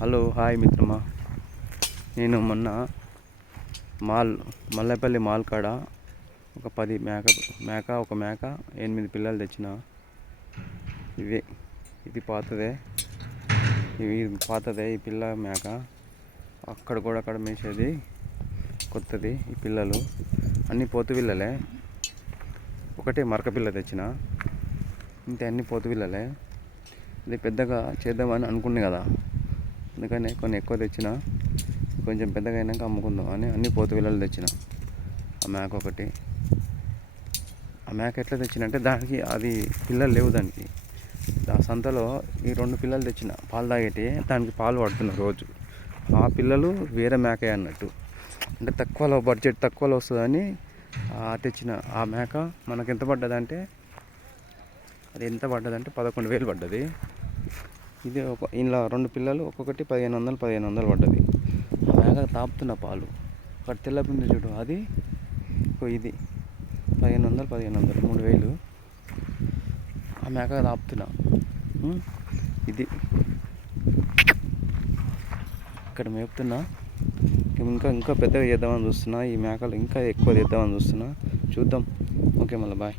Hello hi మిత్రమా. నేను మొన్న మల్లెపల్లి మాల్ కాడ ఒక 10 ఒక మేక 8 పిల్లలు తెచ్చిన. ఇది పాతదే, ఈ పిల్ల మేక. అక్కడ మేసేది కొత్తది. ఈ పిల్లలు అన్నీ పోతు పిల్లలే. ఒకటే మరక పిల్ల తెచ్చిన, ఇంత అన్ని పోతు పిల్లలే. ఇది పెద్దగా చేద్దామని అనుకున్నా కదా, అందుకనే కొన్ని ఎక్కువ తెచ్చిన. కొంచెం పెద్దగా అయినాక అమ్ముకుందాం అని అన్ని పోతు పిల్లలు తెచ్చిన. ఆ మేక ఒకటి. ఆ మేక ఎట్లా తెచ్చిన అంటే, దానికి అది పిల్లలు లేవు దానికి. ఆ సంతలో ఈ 2 పిల్లలు తెచ్చిన, పాలు తాగేటి. దానికి పాలు పడుతున్నారు రోజు. ఆ పిల్లలు వేరే మేకే అన్నట్టు, అంటే బడ్జెట్ తక్కువలో వస్తుందని తెచ్చిన. ఆ మేక మనకు ఎంత పడ్డదంటే, అది 11,000 పడ్డది. ఇది ఇలా 2 పిల్లలు ఒక్కొక్కటి 1500 పడ్డది. ఆ మేక తాపుతున్న పాలు. ఒకటి తెల్లపిండి చూడు, అది ఇది 1500 3,000. ఆ మేక తాపుతున్నా. ఇది ఇక్కడ మేపుతున్నా. ఇంకా పెద్దగా చేద్దామని చూస్తున్నా. ఈ మేకలు ఇంకా ఎక్కువ చేద్దామని చూస్తున్నా. చూద్దాం. ఓకే, మళ్ళీ బాయ్.